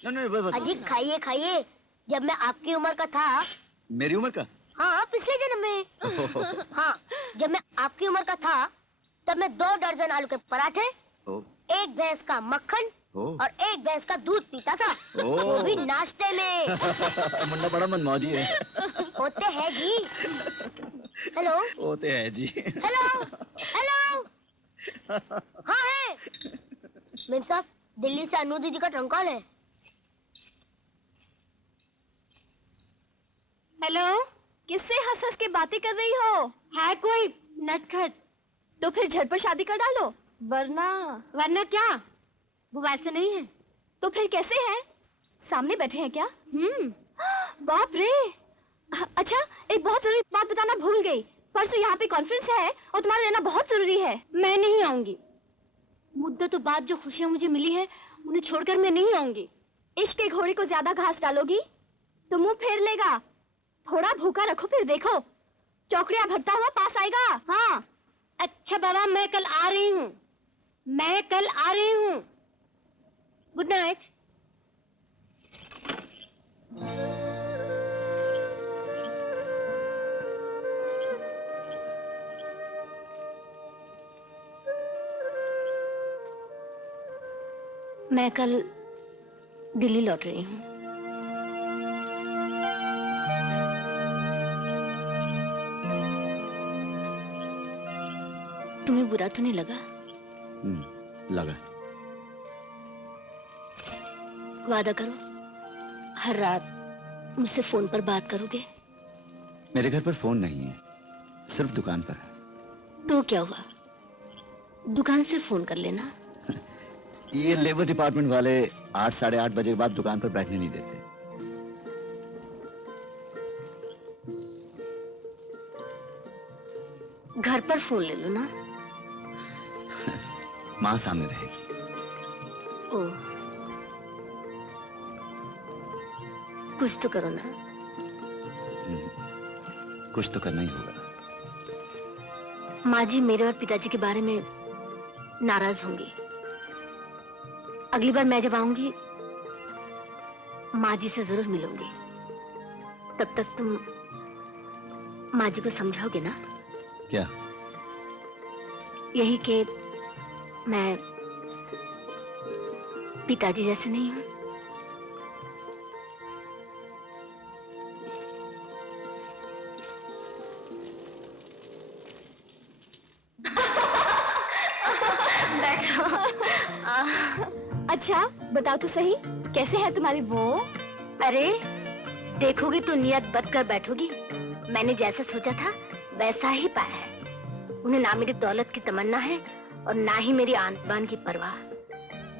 नहीं बस। अजी खाइए खाइए। जब मैं आपकी उम्र का था। मेरी उम्र का? हाँ, पिछले जन्म में। हाँ, जब मैं आपकी उम्र का था तब मैं 2 दर्जन आलू के पराठे, 1 भैंस का मक्खन और 1 भैंस का दूध पीता था, वो भी नाश्ते में। मुन्ना बड़ा मनमौजी है। होते हैं जी। हेलो। होते हैं जी। Hello hello. हाँ है। मेम साहब, दिल्ली से अनु दीदी का ट्रंक कॉल है। हेलो, किससे हंस हंस के बातें कर रही हो? है कोई नटखट? तो फिर झटपट शादी कर डालो, वरना क्या? वो वैसे नहीं है। तो फिर कैसे है? सामने बैठे हैं क्या? बाप रे। अच्छा, एक बहुत जरूरी बात बताना भूल गई। परसों यहाँ पे कॉन्फ्रेंस है और तुम्हारा रहना बहुत जरूरी है। मैं नहीं आऊंगी। मुद्दतों बाद जो खुशियाँ मुझे मिली है उन्हें छोड़कर मैं नहीं आऊंगी। इश्क के घोड़े को ज्यादा घास डालोगी तो मुंह फेर लेगा। थोड़ा भूखा रखो फिर देखो, चौकड़ियाँ भरता हुआ पास आएगा। हाँ। अच्छा बाबा, मैं कल आ रही हूँ। Good night. मैं कल दिल्ली लौट रही हूँ। तुम्हें बुरा तो नहीं लगा? लगा। वादा करो, हर रात मुझसे फोन पर बात करोगे? मेरे घर पर फोन नहीं है, सिर्फ दुकान पर। तो क्या हुआ, दुकान से फोन कर लेना। ये लेबर डिपार्टमेंट वाले 8 साढ़े 8 बजे के बाद दुकान पर बैठने नहीं देते। घर पर फोन ले लो ना। माँ सामने रहेगी। ओह, कुछ तो करो ना। कुछ तो करना ही होगा। माँ जी मेरे और पिताजी के बारे में नाराज होंगी। अगली बार मैं जब आऊंगी माँ जी से जरूर मिलूंगी। तब तक तुम माँ जी को समझाओगे ना? क्या? यही कि मैं पिताजी जैसे नहीं हूं। अच्छा बताओ तो सही, कैसे है तुम्हारी वो? अरे देखोगी तो नियत बद कर बैठोगी। मैंने जैसा सोचा था वैसा ही पाया है। उन्हें ना मेरी दौलत की तमन्ना है और ना ही मेरी आन बान की परवाह।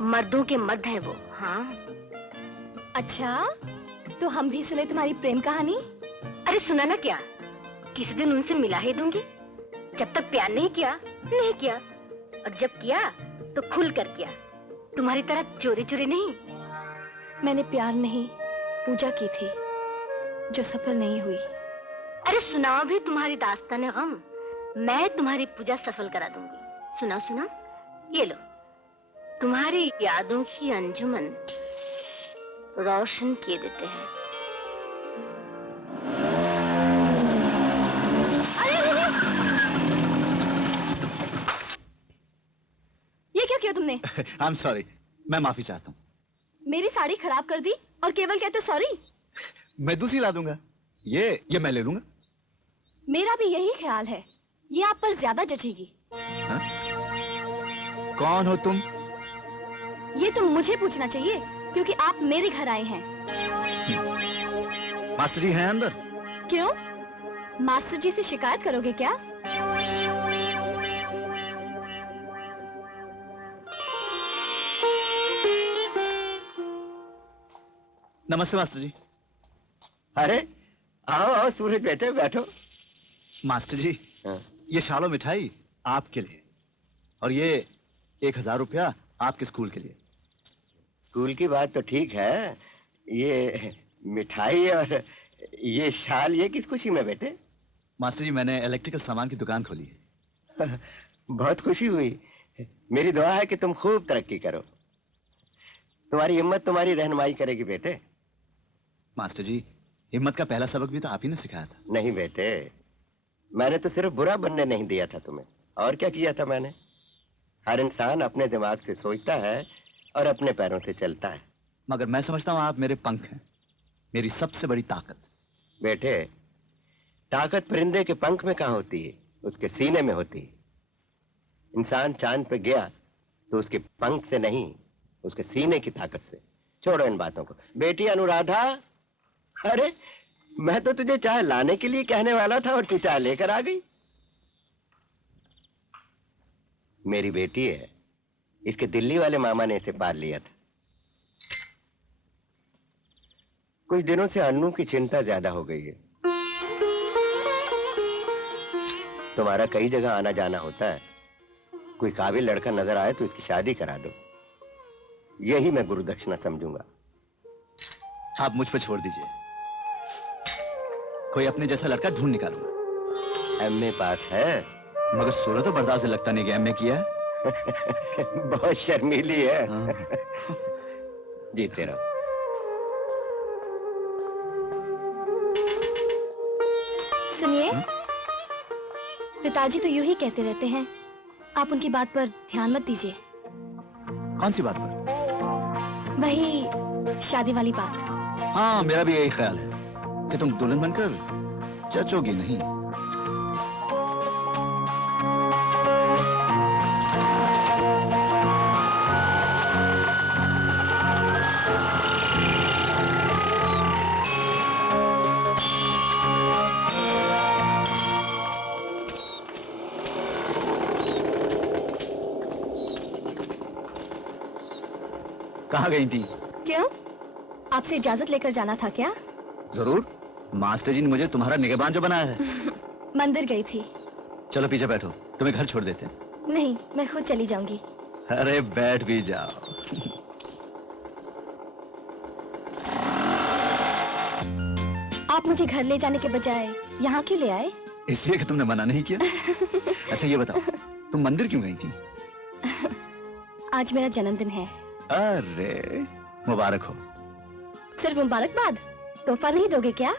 मर्दों के मर्द है वो। हाँ। अच्छा, तो हम भी सुने तुम्हारी प्रेम कहानी? अरे सुना ना क्या, किसी दिन उनसे मिला ही दूंगी। जब तक प्यार नहीं किया, और जब किया तो खुल कर किया, तुम्हारी तरह चोरी चोरी नहीं। मैंने प्यार नहीं, पूजा की थी जो सफल नहीं हुई। अरे सुनाओ भी तुम्हारी दास्तान गम, मैं तुम्हारी पूजा सफल करा दूंगी। सुनाओ, ये लो, तुम्हारी यादों की अंजुमन रोशन किए देते हैं। ये क्या किया तुमने? I'm sorry, मैं माफी चाहता हूँ। मेरी साड़ी खराब कर दी और केवल कहते सॉरी। मैं दूसरी ला दूंगा। ये मैं ले लूंगा। मेरा भी यही ख्याल है, ये आप पर ज्यादा जचेगी। हा? कौन हो तुम? ये तो मुझे पूछना चाहिए क्योंकि आप मेरे घर आए हैं। मास्टर जी हैं अंदर? क्यों, मास्टर जी से शिकायत करोगे क्या? नमस्ते मास्टर जी। अरे आओ सूरज बेटे बैठो। मास्टर जी, ये शालो मिठाई आपके लिए और ये 1000 रुपया आपके स्कूल के लिए। स्कूल की बात तो ठीक है, ये मिठाई और ये शाल ये किस खुशी में बेटे? मास्टर जी, मैंने इलेक्ट्रिकल सामान की दुकान खोली है। बहुत खुशी हुई। मेरी दुआ है कि तुम खूब तरक्की करो। तुम्हारी हिम्मत तुम्हारी रहनुमाई करेगी बेटे। मास्टर जी, हिम्मत का पहला सबक भी तो आप ही ने सिखाया था। नहीं बेटे, मैंने तो सिर्फ बुरा बनने नहीं दिया था तुम्हें, और क्या किया था मैंने। हर इंसान अपने दिमाग से सोचता है और अपने पैरों से चलता है। मगर मैं समझता हूं आप मेरे पंख हैं, मेरी सबसे बड़ी ताकत। बेटे, ताकत परिंदे के पंख में कहाँ होती है, उसके सीने में होती है। इंसान चांद पे गया तो उसके पंख से नहीं, उसके सीने की ताकत से। छोड़ो इन बातों को। बेटी अनुराधा, अरे मैं तो तुझे चाय लाने के लिए कहने वाला था और तू चाय लेकर आ गई। मेरी बेटी है, इसके दिल्ली वाले मामा ने इसे पाल लिया था। कुछ दिनों से अन्नू की चिंता ज्यादा हो गई है। तुम्हारा कई जगह आना जाना होता है, कोई काबिल लड़का नजर आए तो इसकी शादी करा दो, यही मैं गुरु दक्षिणा समझूंगा। आप मुझ पे छोड़ दीजिए, कोई अपने जैसा लड़का ढूंढ निकालूंगा। एमए पास है, मगर सूरत तो बर्दाश्त से लगता नहीं कि एमए किया है। बहुत शर्मीली है। जीते रहो। सुनिए, पिताजी तो यूं ही कहते रहते हैं, आप उनकी बात पर ध्यान मत दीजिए। कौन सी बात पर? वही शादी वाली बात। हाँ, मेरा भी यही ख्याल है कि तुम दुल्हन बनकर जचोगी नहीं। कहाँ गई थी? क्यों? आपसे इजाजत लेकर जाना था क्या? जरूर, मास्टर जी ने मुझे तुम्हारा निगहबान जो बनाया है। मंदिर गई थी। चलो पीछे बैठो, तुम्हें घर छोड़ देते हैं। नहीं, मैं खुद चली जाऊंगी। अरे बैठ भी जाओ। आप मुझे घर ले जाने के बजाय यहाँ क्यों ले आए? इसलिए कि तुमने मना नहीं किया। अच्छा ये बताओ, तुम मंदिर क्यों गई थी? आज मेरा जन्मदिन है। अरे मुबारक हो। सिर्फ मुबारकबाद? तोहफा नहीं दोगे क्या?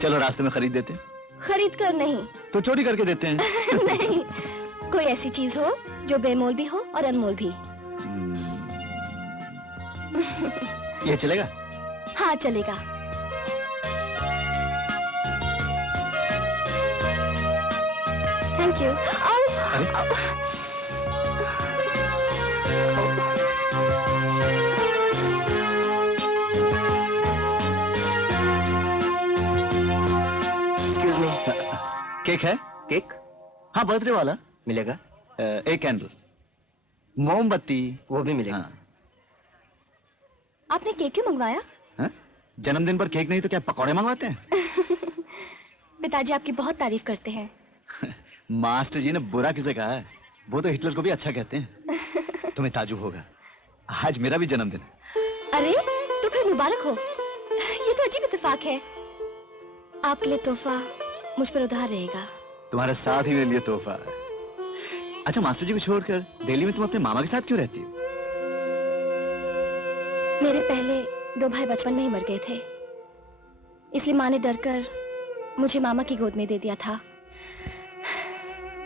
चलो रास्ते में खरीद देते हैं। खरीद कर नहीं तो चोरी करके देते हैं। नहीं, कोई ऐसी चीज हो जो बेमोल भी हो और अनमोल भी। ये चलेगा? हाँ चलेगा। Thank you. Excuse me, cake है? केक हाँ, बर्थडे वाला मिलेगा? एक कैंडल, मोमबत्ती। वो भी मिलेगा। हाँ। आपने केक क्यों मंगवाया? हाँ? जन्मदिन पर केक नहीं तो क्या पकौड़े मंगवाते हैं? पिताजी आपकी बहुत तारीफ करते हैं। मास्टर जी ने बुरा किसे कहा है? वो तो हिटलर को भी अच्छा कहते हैं। तुम्हें ताजुब होगा, आज मेरा भी जन्मदिन है। अरे तो फिर मुबारक हो। ये तो अजीब इत्तेफाक है। आपके लिए तोहफा मुझ पर उधार रहेगा। तुम्हारे साथ ही मेरे लिए तोहफा है। अच्छा, मास्टर जी को छोड़कर दिल्ली में तुम अपने मामा के साथ क्यों रहती हो? मेरे पहले 2 भाई बचपन में ही मर गए थे, इसलिए माँ ने डरकर मुझे मामा की गोद में दे दिया था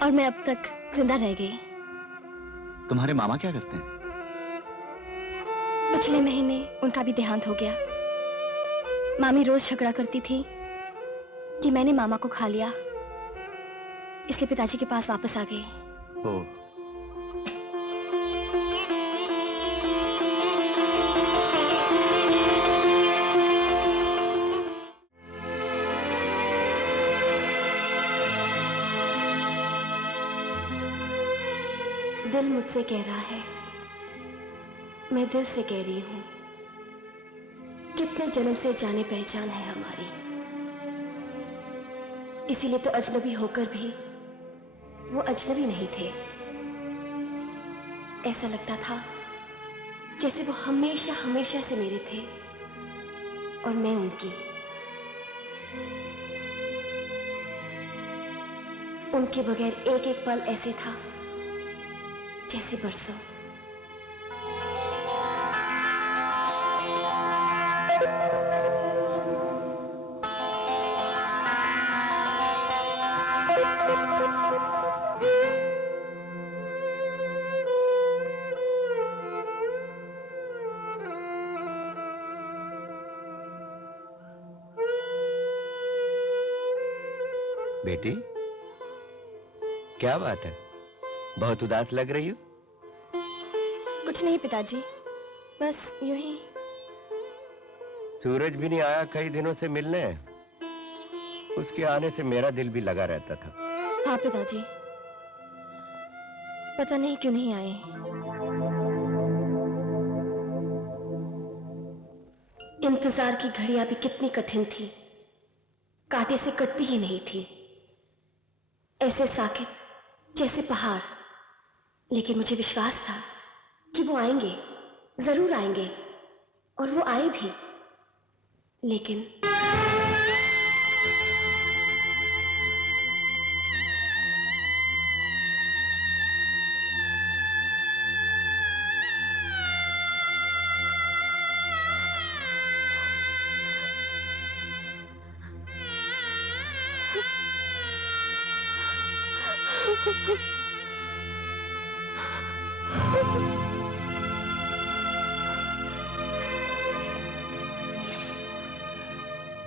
और मैं अब तक जिंदा रह गई। तुम्हारे मामा क्या करते हैं? पिछले महीने उनका भी देहांत हो गया। मामी रोज झगड़ा करती थी कि मैंने मामा को खा लिया, इसलिए पिताजी के पास वापस आ गई। ओह, दिल मुझसे कह रहा है, मैं दिल से कह रही हूं, कितने जन्म से जाने पहचान है हमारी। इसीलिए तो अजनबी होकर भी वो अजनबी नहीं थे। ऐसा लगता था जैसे वो हमेशा हमेशा से मेरे थे और मैं उनकी। उनके बगैर एक एक पल ऐसे था जैसे बरसों। बेटी, क्या बात है? बहुत उदास लग रही हो। कुछ नहीं पिताजी, बस यूं ही। सूरज भी नहीं आया कई दिनों से मिलने। उसके आने से मेरा दिल भी लगा रहता था। हाँ पिताजी, पता नहीं क्यों नहीं आए। इंतजार की घड़ियां भी कितनी कठिन थी, कांटे से कटती ही नहीं थी, ऐसे साकित जैसे पहाड़। लेकिन मुझे विश्वास था कि वो आएंगे, जरूर आएंगे, और वो आए भी। लेकिन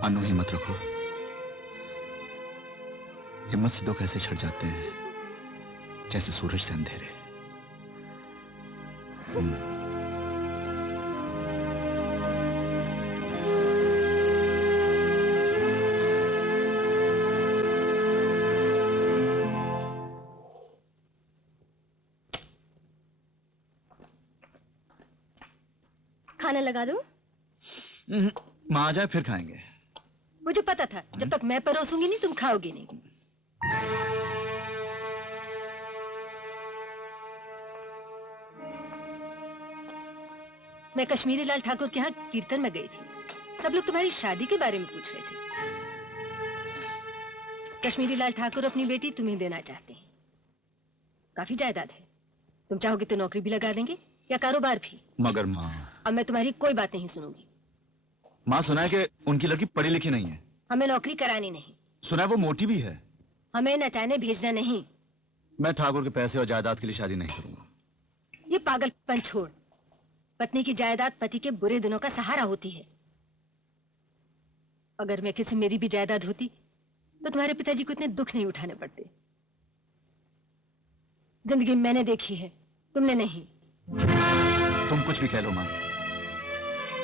अनु, हिम्मत रखो। हिम्मत से दो कैसे छट जाते हैं, जैसे सूरज से अंधेरे। खाना लगा दूं? माँ आ जाए फिर खाएंगे। मुझे पता था जब तक मैं परोसूंगी नहीं तुम खाओगी नहीं। मैं कश्मीरी लाल ठाकुर के यहाँ कीर्तन में गई थी। सब लोग तुम्हारी शादी के बारे में पूछ रहे थे। कश्मीरी लाल ठाकुर अपनी बेटी तुम्हें देना चाहते हैं। काफी जायदाद है, तुम चाहोगे तो नौकरी भी लगा देंगे या कारोबार भी। मगर माँ, अब मैं तुम्हारी कोई बात नहीं सुनूंगी। माँ सुना है कि उनकी लड़की पढ़ी लिखी नहीं है। हमें नौकरी करानी नहीं। सुना है वो मोटी भी है। हमें नचाने भेजना नहीं। मैं ठाकुर के पैसे और जायदाद के लिए शादी नहीं करूंगा। ये पागलपन छोड़। पत्नी की जायदाद पति के बुरे दिनों का सहारा होती है। अगर मैं किसी मेरी भी जायदाद होती तो तुम्हारे पिताजी को इतने दुख नहीं उठाने पड़ते। जिंदगी मैंने देखी है, तुमने नहीं। तुम कुछ भी कह लो माँ,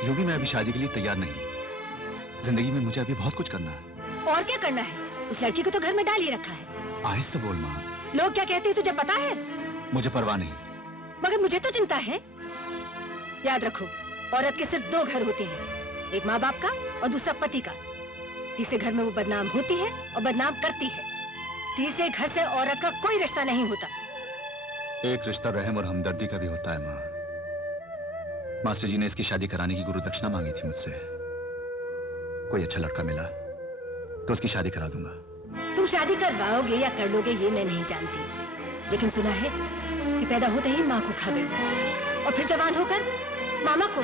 यूं भी मैं अभी शादी के लिए तैयार नहीं। जिंदगी में मुझे अभी बहुत कुछ करना है। और क्या करना है? उस लड़की को तो घर में डाल ही रखा है। आहिस्ते बोल माँ। लोग क्या कहते हैं तुझे पता है? मुझे परवाह नहीं। मगर मुझे तो चिंता है। याद रखो, औरत के सिर्फ दो घर होते हैं, एक माँ बाप का और दूसरा पति का। तीसरे घर में वो बदनाम होती है और बदनाम करती है। तीसरे घर से औरत का कोई रिश्ता नहीं होता। एक रिश्ता रहम और हमदर्दी का भी होता है माँ। मास्टर जी ने इसकी शादी कराने की गुरु दक्षिणा मांगी थी मुझसे। कोई अच्छा लड़का मिला तो उसकी शादी करा दूंगा। तुम शादी करवाओगे या कर लोगे ये मैं नहीं जानती, लेकिन सुना है कि पैदा होते ही माँ को खा गई और फिर जवान होकर मामा को,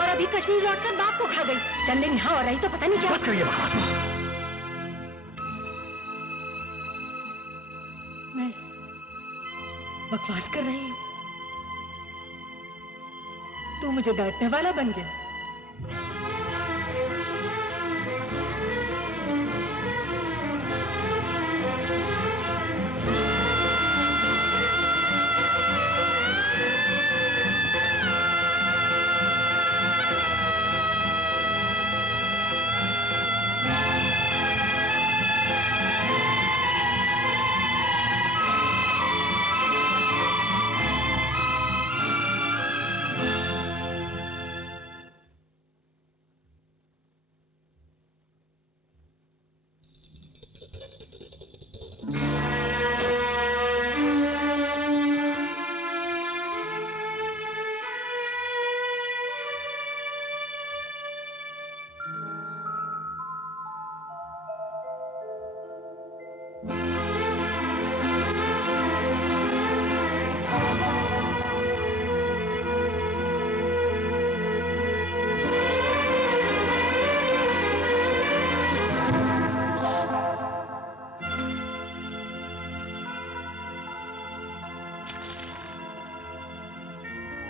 और अभी कश्मीर लौटकर बाप को खा गई। चंद दिन यहाँ और रही तो पता नहीं क्या। बस करिए बकवास माँ। मैं बकवास कर रही हूँ? तू मुझे डांटने वाला बन गया।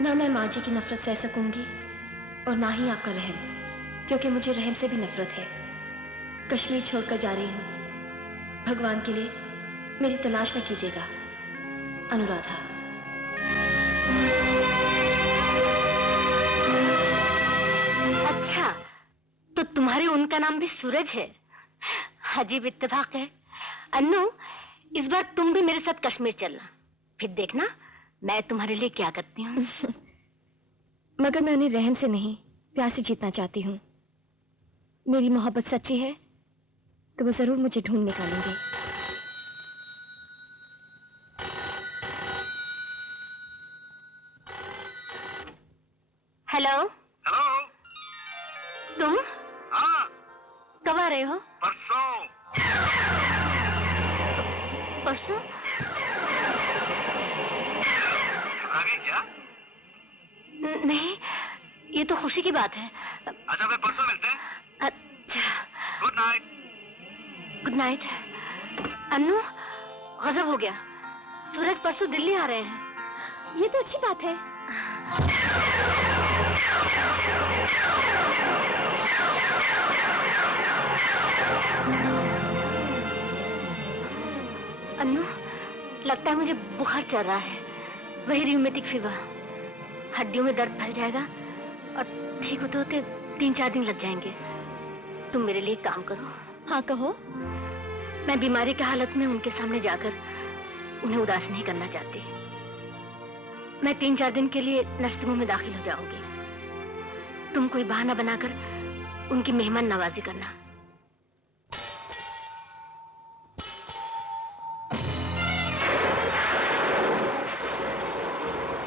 ना मैं माँ जी की नफरत सह सकूंगी और ना ही आपका रहम, क्योंकि मुझे रहम से भी नफरत है। कश्मीर छोड़कर जा रही हूँ, भगवान के लिए मेरी तलाश न कीजिएगा, अनुराधा। अच्छा, तो तुम्हारे उनका नाम भी सूरज है। अजीब इत्तेफाक है। अन्नू, इस बार तुम भी मेरे साथ कश्मीर चलना, फिर देखना मैं तुम्हारे लिए क्या करती हूँ। मगर मैं उन्हें रहम से नहीं, प्यार से जीतना चाहती हूँ। मेरी मोहब्बत सच्ची है तो वो जरूर मुझे ढूंढ निकालेंगे। हेलो। हेलो। तुम हाँ, कब आ रहे हो? परसों। परसों? आ गई क्या? नहीं, ये तो खुशी की बात है। अच्छा, फिर परसों मिलते हैं। अच्छा, good night. Good night. Annu, गजब हो गया, सूरज परसों दिल्ली आ रहे हैं। ये तो अच्छी बात है। अन्नू, लगता है मुझे बुखार चढ़ रहा है, वही रियूमेटिक फीवर। हड्डियों में दर्द फैल जाएगा और ठीक होते होते 3-4 दिन लग जाएंगे। तुम मेरे लिए काम करो। हाँ, कहो। मैं बीमारी की हालत में उनके सामने जाकर उन्हें उदास नहीं करना चाहती। मैं 3-4 दिन के लिए नर्सिंग होम में दाखिल हो जाऊंगी। तुम कोई बहाना बनाकर उनकी मेहमान नवाजी करना।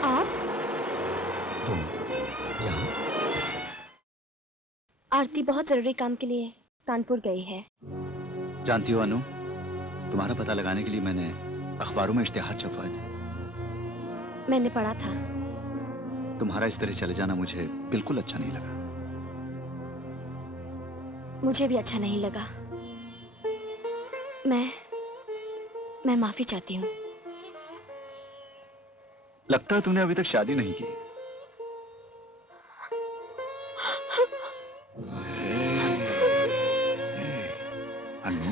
आप? तुम यहाँ? आरती बहुत जरूरी काम के लिए कानपुर गई है। जानती हो अनु, तुम्हारा पता लगाने के लिए मैंने अखबारों में इश्तिहार छपवाए थे। मैंने पढ़ा था। तुम्हारा इस तरह चले जाना मुझे बिल्कुल अच्छा नहीं लगा। मुझे भी अच्छा नहीं लगा। मैं माफी चाहती हूँ। लगता है तुमने अभी तक शादी नहीं की। अनु,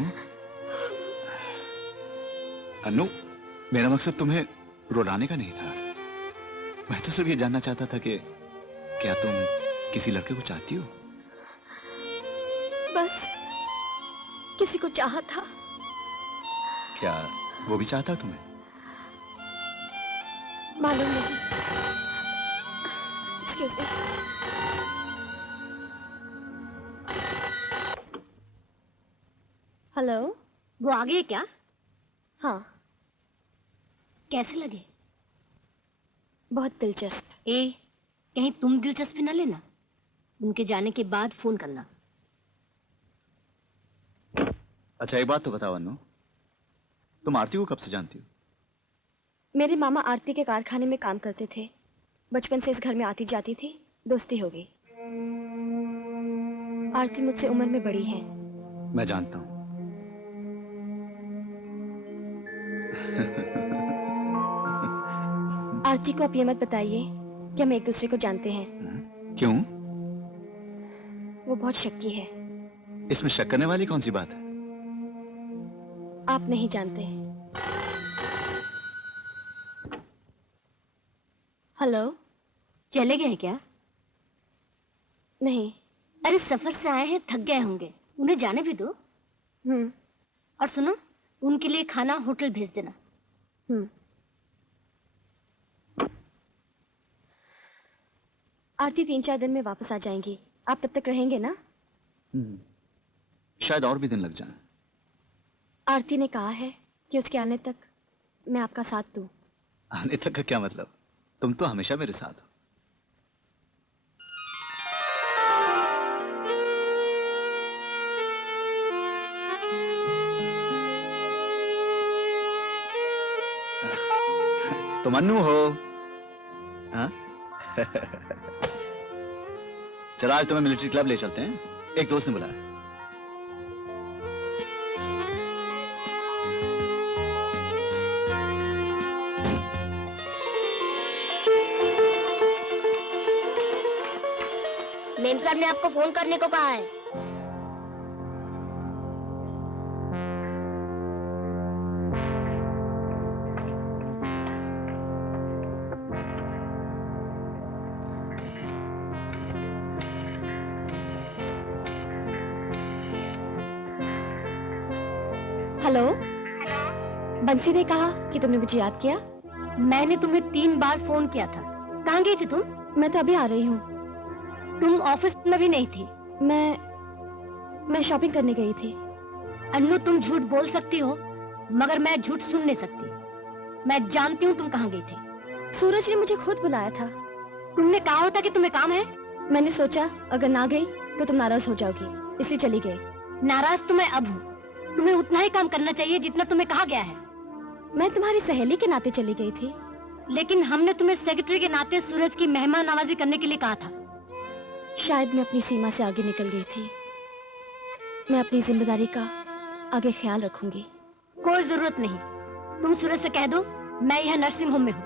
अनु, मेरा मकसद तुम्हें रुलाने का नहीं था। मैं तो सिर्फ ये जानना चाहता था कि क्या तुम किसी लड़के को चाहती हो? बस किसी को चाहा था। क्या वो भी चाहता तुम्हें? मालूम नहीं। Excuse me. हेलो। वो आ गए क्या? हाँ, कैसे लगे? बहुत दिलचस्प। कहीं तुम दिलचस्पी न लेना। उनके जाने के बाद फोन करना। अच्छा, एक बात तो बताओ अनु, तुम आरती को कब से जानती हो? मेरे मामा आरती के कारखाने में काम करते थे। बचपन से इस घर में आती जाती थी, दोस्ती हो गई। आरती मुझसे उम्र में बड़ी है। मैं जानता हूं। आरती को आप ये मत बताइए कि हम एक दूसरे को जानते हैं। क्यों? वो बहुत शक्की है। इसमें शक करने वाली कौन सी बात है? आप नहीं जानते। हेलो। चले गए क्या? नहीं। अरे सफर से आए हैं, थक गए होंगे, उन्हें जाने भी दो। और सुनो, उनके लिए खाना होटल भेज देना। आरती 3-4 दिन में वापस आ जाएंगी। आप तब तक रहेंगे ना? शायद और भी दिन लग जाएं। आरती ने कहा है कि उसके आने तक मैं आपका साथ दूं। आने तक का क्या मतलब? तुम तो हमेशा मेरे साथ हो। तुम अन्नू हो? हाँ? चलो आज तुम्हें मिलिट्री क्लब ले चलते हैं, एक दोस्त ने बुलाया। मेम साहब ने आपको फोन करने को कहा है। हेलो, बंसी ने कहा कि तुमने मुझे याद किया। मैंने तुम्हें 3 बार फोन किया था। कहाँ गई थी तुम? मैं तो अभी आ रही हूँ। तुम ऑफिस में भी नहीं थी। मैं शॉपिंग करने गई थी। अन्नू, तुम झूठ बोल सकती हो, मगर मैं झूठ सुन नहीं सकती। मैं जानती हूँ तुम कहाँ गई थी। सूरज ने मुझे खुद बुलाया था। तुमने कहा होता कि तुम्हें काम है। मैंने सोचा अगर ना गई तो तुम नाराज हो जाओगी, इसलिए चली गई। नाराज तो मैं अब हूँ। तुम्हें उतना ही काम करना चाहिए जितना तुम्हें कहा गया है। मैं तुम्हारी सहेली के नाते चली गई थी। लेकिन हमने तुम्हें सेक्रेटरी के नाते सूरज की मेहमान नवाजी करने के लिए कहा था। शायद मैं अपनी सीमा से आगे निकल गई थी। मैं अपनी जिम्मेदारी का आगे ख्याल रखूंगी। कोई जरूरत नहीं। तुम सूरज से कह दो मैं यह नर्सिंग होम में हूँ।